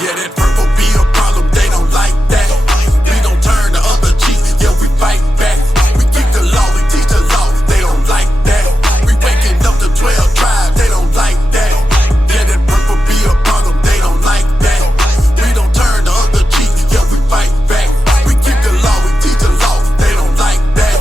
Yeah, that purple be a problem, they don't like that. We don't turn the other cheek, yeah, we fight back. We keep the law, we teach the law, they don't like that. We waking up the 12 tribes, they don't like that. Yeah, that purple be a problem, they don't like that. We don't turn the other cheek, yeah, we fight back. We keep the law, we teach the law, they don't like that.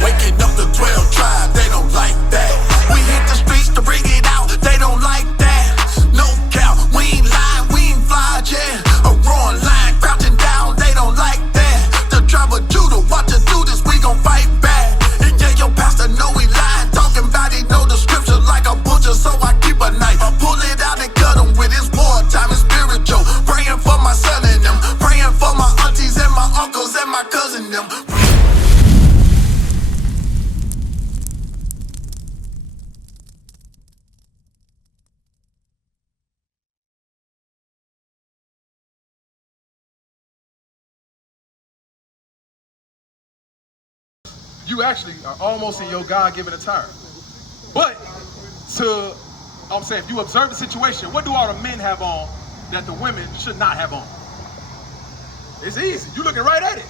Waking up the 12 tribes, they don't like that. We hit the streets to bring it out, they don't like that. No doubt, we ain't lying, we ain't fly, yeah. A roaring lion crouching down, they don't like that. The tribe of Judah, watch us do this, we gon' fight back. And yeah, your pastor know we lying, talking about he know the scripture like a butcher, so I keep a knife. I pull it out and cut him with his wartime, it's spiritual. Praying for my son and them, praying for my aunties and my uncles and my cousin them. You actually are almost in your God-given attire. But I'm saying, if you observe the situation, what do all the men have on that the women should not have on? It's easy. You looking right at it.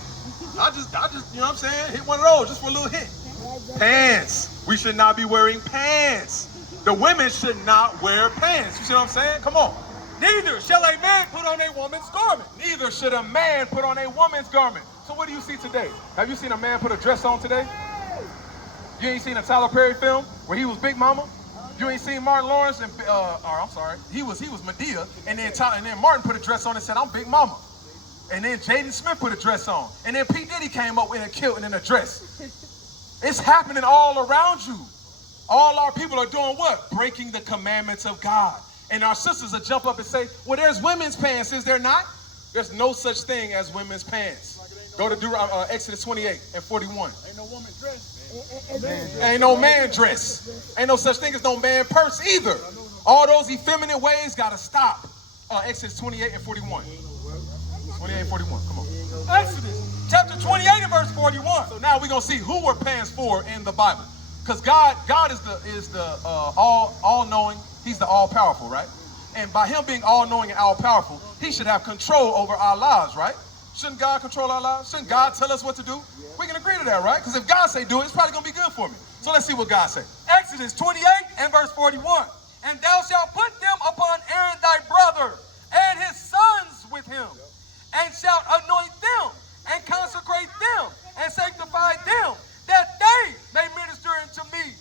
I just, you know what I'm saying? Hit one of those just for a little hit. Pants. We should not be wearing pants. The women should not wear pants. You see what I'm saying? Come on. Neither shall a man put on a woman's garment. Neither should a man put on a woman's garment. So what do you see today? Have you seen a man put a dress on today? You ain't seen a Tyler Perry film where he was Big Mama? You ain't seen Martin Lawrence and, he was Medea, and then Martin put a dress on and said, I'm Big Mama. And then Jaden Smith put a dress on. And then P. Diddy came up with a kilt and in a dress. It's happening all around you. All our people are doing what? Breaking the commandments of God. And our sisters will jump up and say, well, there's women's pants, is there not? There's no such thing as women's pants. Go to Exodus 28 and 41. Ain't no woman dress. Ain't no man dress. Ain't no such thing as no man purse either. All those effeminate ways got to stop. Exodus 28 and 41. 28 and 41, come on. Exodus chapter 28 and verse 41. So now we're going to see who were pants for in the Bible. Because God is the all-knowing. He's the all-powerful, right? And by him being all-knowing and all-powerful, he should have control over our lives, right? Shouldn't God control our lives? Shouldn't God tell us what to do? We can agree to that, right? Because if God say do it, it's probably going to be good for me. So let's see what God say. Exodus 28 and verse 41. And thou shalt put them upon Aaron thy brother and his sons with him, and shalt anoint them and consecrate them and sanctify them, that they may minister unto me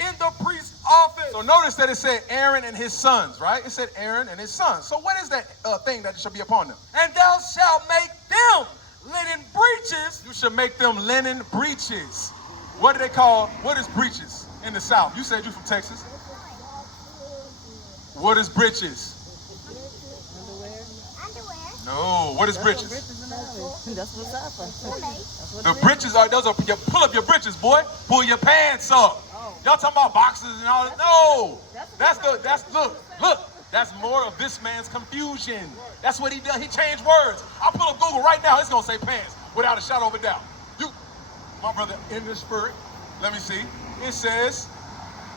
in the priest's office. So notice that it said Aaron and his sons, right? It said Aaron and his sons. So what is that thing that shall be upon them? And thou shalt make them linen breeches. You should make them linen breeches. What is breeches in the South? You said you're from Texas. What is breeches? No, what is breeches? That's what's up. The breeches pull up your breeches, boy. Pull your pants up. Y'all talking about boxes and all that? No, that's more of this man's confusion. That's what he done. He changed words. I'll pull up Google right now. It's gonna say pants without a shadow of a doubt. My brother, in the spirit, let me see. It says,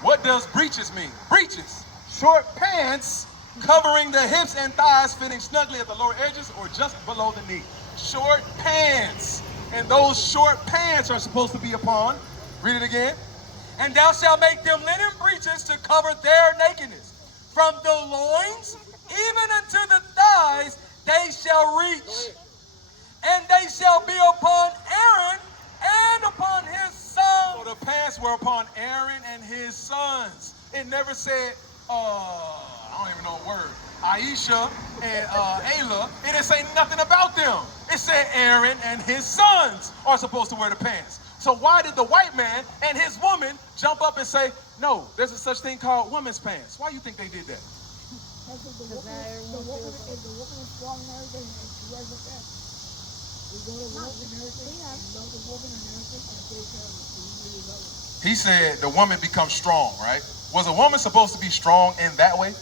what does breeches mean? Breeches, short pants covering the hips and thighs, fitting snugly at the lower edges or just below the knee. Short pants. And those short pants are supposed to be upon, read it again. And thou shalt make them linen breeches to cover their nakedness. From the loins even unto the thighs they shall reach. And they shall be upon Aaron and upon his sons. So the pants were upon Aaron and his sons. It never said, I don't even know a word, Aisha and Ayla. It didn't say nothing about them. It said Aaron and his sons are supposed to wear the pants. So why did the white man and his woman jump up and say, no, there's a such thing called women's pants? Why do you think they did that? He said the woman becomes strong, right? Was a woman supposed to be strong in that way?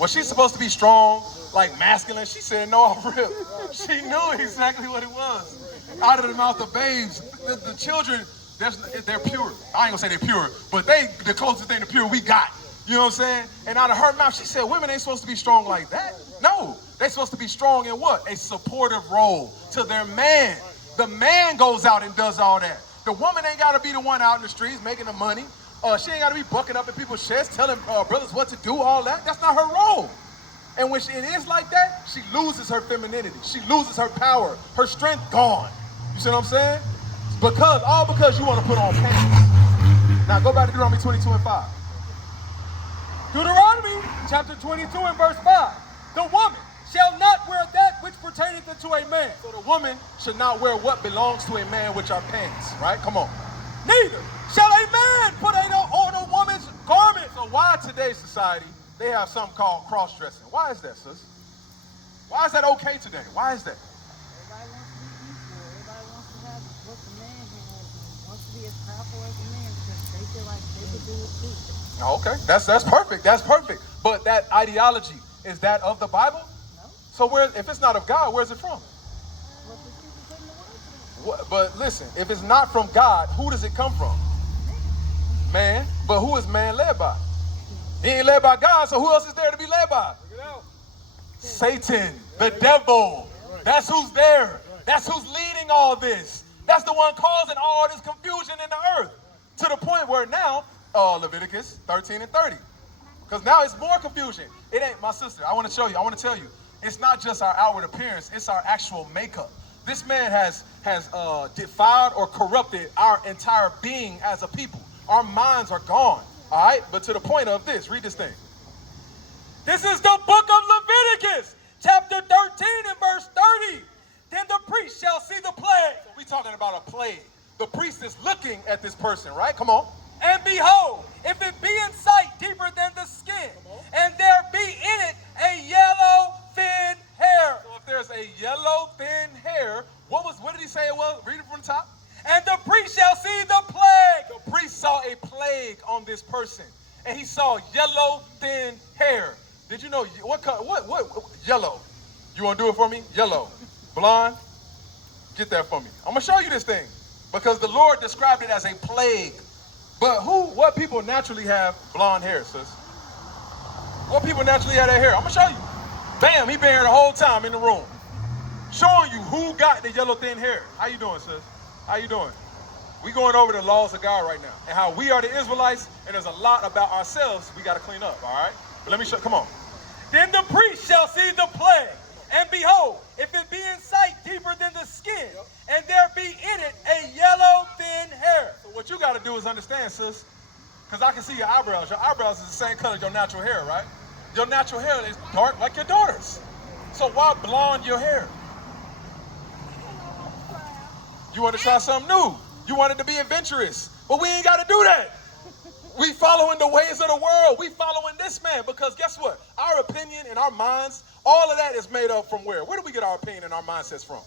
Was she supposed to be strong, like masculine? She said no off rip. She knew exactly what it was. Out of the mouth of babes, the children, they're pure. I ain't gonna say they're pure, but the closest thing to pure we got. You know what I'm saying? And out of her mouth, she said women ain't supposed to be strong like that. No, They're supposed to be strong in what? A supportive role to their man. The man goes out and does all that. The woman ain't got to be the one out in the streets making the money. She ain't got to be bucking up in people's chests, telling brothers what to do, all that. That's not her role. And when it is like that, she loses her femininity. She loses her power. Her strength gone. You see what I'm saying? All because you want to put on pants. Now go back to Deuteronomy 22 and 5. Deuteronomy chapter 22 and verse 5. The woman shall not wear that which pertaineth unto a man. So the woman should not wear what belongs to a man, which are pants, right? Come on. Neither shall a man put on a woman's garment. So why today's society, they have something called cross-dressing? Why is that, sis? Why is that okay today? Why is that? Everybody wants to be equal. Everybody wants to have what the man has and wants to be as powerful as the man because they feel like they could do it too. Okay, that's perfect. That's perfect. But that ideology, is that of the Bible? No. So if it's not of God, where's it from? What the people put in the word for them. But listen, if it's not from God, who does it come from? Man. But who is man led by? He ain't led by God, so who else is there to be led by? Satan, the devil. That's who's there. That's who's leading all this. That's the one causing all this confusion in the earth. To the point where now, Leviticus 13 and 30. Because now it's more confusion. It ain't, my sister, I want to show you, I want to tell you, it's not just our outward appearance, it's our actual makeup. This man has defiled or corrupted our entire being as a people. Our minds are gone, all right? But to the point of this, read this thing. This is the book of Leviticus, chapter 13 and verse 30. Then the priest shall see the plague. We're talking about a plague. The priest is looking at this person, right? Come on. And behold, if it be in sight deeper than the skin, and there be in it a yellow thin hair. So if there's a yellow thin hair, what did he say it was? Read it from the top. And the priest shall see the plague. The priest saw a plague on this person, and he saw yellow thin hair. Did you know what yellow? You want to do it for me? Yellow, blonde. Get that for me. I'm gonna show you this thing because the Lord described it as a plague. But what people naturally have blonde hair, sis? What people naturally have that hair? I'm gonna show you. Bam, he been here the whole time in the room. Showing you who got the yellow thin hair. How you doing, sis? How you doing? We going over the laws of God right now and how we are the Israelites, and there's a lot about ourselves we gotta clean up, all right? But let me show, come on. Then the priest shall see the plague, and behold, if it be in sight deeper than the skin, and there be in it a yellow thin hair. So what you gotta do is understand, sis, because I can see your eyebrows. Your eyebrows is the same color as your natural hair, right? Your natural hair is dark like your daughter's. So why blonde your hair? You want to try something new. You wanted to be adventurous, but we ain't got to do that. We following the ways of the world. We following this man because guess what? Our opinion and our minds, all of that is made up from where? Where do we get our opinion and our mindsets from?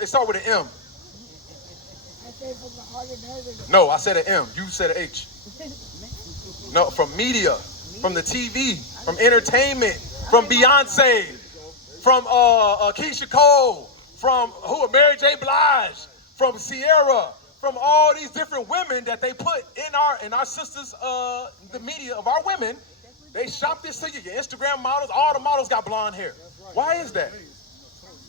It starts with an M. I say from the heart and nerve. No, I said an M. You said an H. No, from media, from the TV, from entertainment, from Beyonce, from Keisha Cole, from Mary J. Blige, from Sierra, from all these different women that they put in our sisters, the media of our women. They shop this to you. Your Instagram models, all the models got blonde hair. Why is that?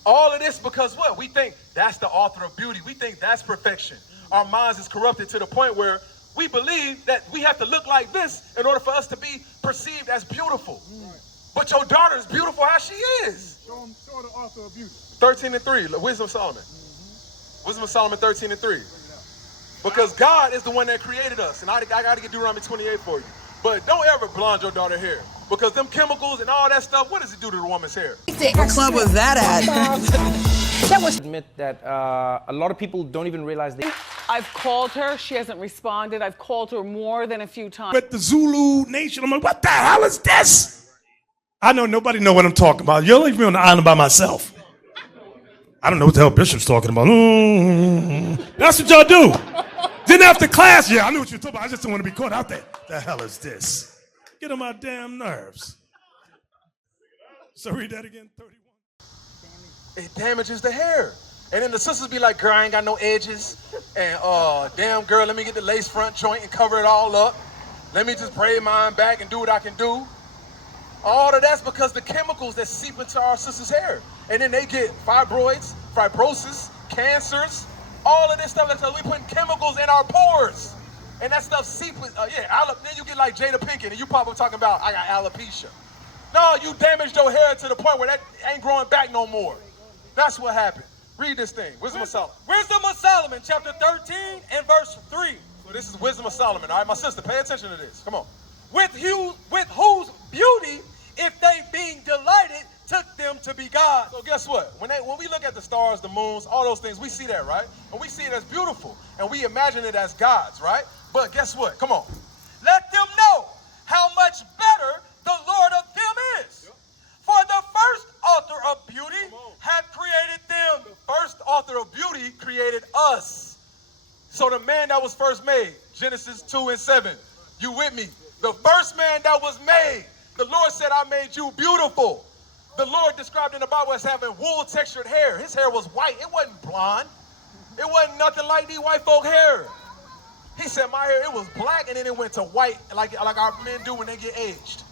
All of this because what? We think that's the author of beauty. We think that's perfection. Our minds is corrupted to the point where we believe that we have to look like this in order for us to be perceived as beautiful. But your daughter is beautiful as she is. Show the author of beauty. 13 and 3, Wisdom of Solomon. Wisdom of Solomon 13 and 3. Because God is the one that created us. And I got to get Deuteronomy 28 for you. But don't ever blonde your daughter's hair. Because them chemicals and all that stuff, what does it do to the woman's hair? What club was that at? Admit that a lot of people don't even realize they. I've called her. She hasn't responded. I've called her more than a few times. At the Zulu Nation, I'm like, what the hell is this? I know nobody know what I'm talking about. You'll leave me on the island by myself. I don't know what the hell Bishop's talking about. That's what y'all do. Then after class, yeah, I knew what you were talking about. I just didn't want to be caught out there. The hell is this? Get on my damn nerves. So read that again, 31. It damages the hair. And then the sisters be like, girl, I ain't got no edges. And damn girl, let me get the lace front joint and cover it all up. Let me just braid mine back and do what I can do. All of that's because the chemicals that seep into our sisters' hair. And then they get fibroids, fibrosis, cancers, all of this stuff. That's we putting chemicals in our pores. And that stuff seeps, then you get like Jada Pinkett and you probably talking about, I got alopecia. No, you damaged your hair to the point where that ain't growing back no more. That's what happened. Read this thing, Wisdom of Solomon. Wisdom of Solomon, chapter 13 and verse 3. So this is Wisdom of Solomon, all right? My sister, pay attention to this. Come on. With whose beauty, if they being delighted, took them to be God. So guess what? When we look at the stars, the moons, all those things, we see that, right? And we see it as beautiful. And we imagine it as gods, right? But guess what? Come on. Let them know how much better the Lord of them is. For the first author of beauty had created them. The first author of beauty created us. So the man that was first made, Genesis 2 and 7. You with me? The first man that was made, the Lord said, I made you beautiful. The Lord described in the Bible as having wool textured hair. His hair was white. It wasn't blonde. It wasn't nothing like these white folk hair. He said my hair, it was black and then it went to white like our men do when they get aged.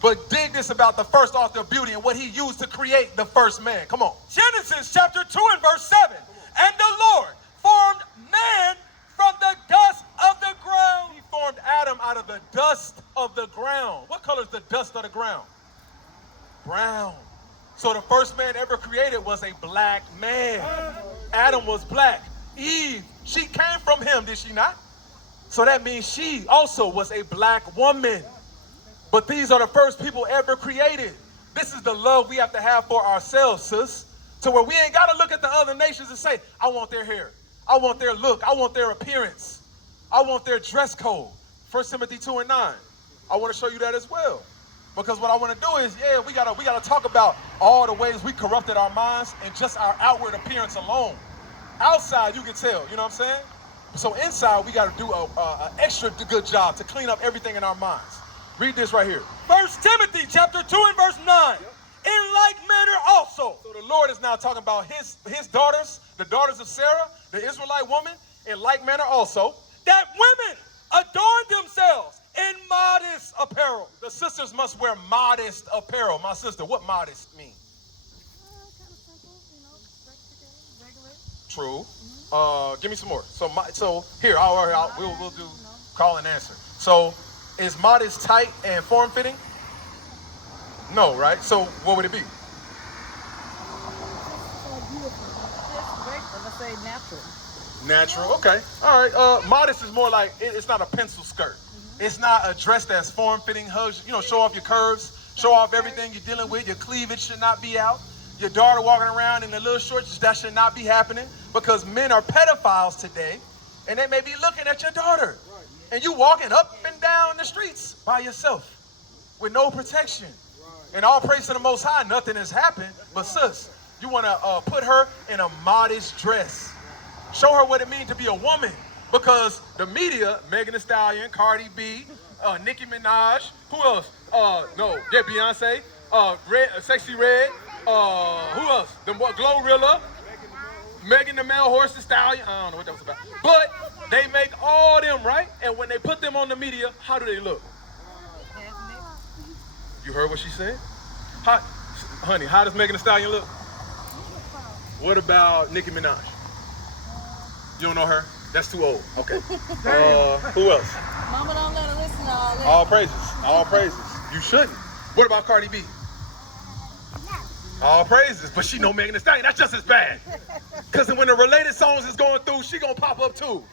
But dig this about the first author of beauty and what he used to create the first man. Come on. Genesis chapter 2 and verse 7. And the Lord formed man from the dust of the ground. He formed Adam out of the dust of the ground. What color is the dust of the ground? Brown. So the first man ever created was a black man. Adam was black. Eve, she came from him, did she not? So that means she also was a black woman. But these are the first people ever created. This is the love we have to have for ourselves, sis. To where we ain't got to look at the other nations and say, I want their hair. I want their look. I want their appearance. I want their dress code. 1 Timothy 2 and 9. I want to show you that as well. Because what I want to do is, we gotta talk about all the ways we corrupted our minds and just our outward appearance alone. Outside, you can tell, you know what I'm saying? So inside, we got to do an extra good job to clean up everything in our minds. Read this right here. 1 Timothy chapter 2 and verse 9. In like manner also. So the Lord is now talking about his daughters, the daughters of Sarah, the Israelite woman, in like manner also. That women adorn themselves in modest apparel. The sisters must wear modest apparel. My sister, what modest mean? Kind of simple, regular. True. Give me some more. So here, we'll do call and answer. So is modest tight and form-fitting? No, right? So what would it be? Let's say natural. Natural, okay. All right. Modest is more like, it's not a pencil skirt. It's not a dress that's form-fitting, show off your curves, show off everything you're dealing with. Your cleavage should not be out. Your daughter walking around in the little shorts, that should not be happening because men are pedophiles today and they may be looking at your daughter. And you walking up and down the streets by yourself with no protection. And all praise to the Most High, nothing has happened. But sis, you want to put her in a modest dress. Show her what it means to be a woman. Because the media, Megan Thee Stallion, Cardi B, Nicki Minaj, who else? Beyonce, Sexy Red, who else? The Glorilla, Megan the Male Horse, the Stallion. I don't know what that was about. But they make all them, right? And when they put them on the media, how do they look? You heard what she said? Honey, how does Megan Thee Stallion look? What about Nicki Minaj? You don't know her? That's too old. Okay. Who else? Mama don't let her listen to all that. All praises. All praises. You shouldn't. What about Cardi B? All praises. But she know Megan Thee Stallion. That's just as bad. Because when the related songs is going through, she going to pop up too.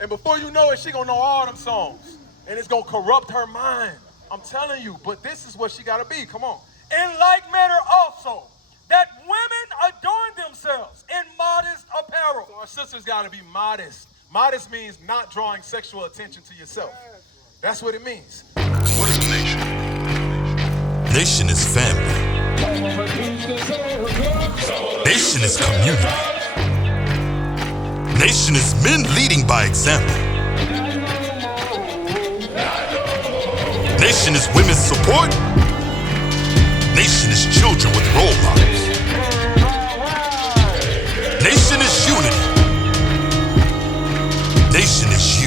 And before you know it, she going to know all them songs. And it's going to corrupt her mind. I'm telling you. But this is what she got to be. Come on. In like manner also, that women adorn themselves in modest apparel. So our sisters got to be modest. Modest means not drawing sexual attention to yourself. That's what it means. What is a nation? Nation is family. Nation is community. Nation is men leading by example. Nation is women's support. Nation is children with role models. Nation is unity. Nation is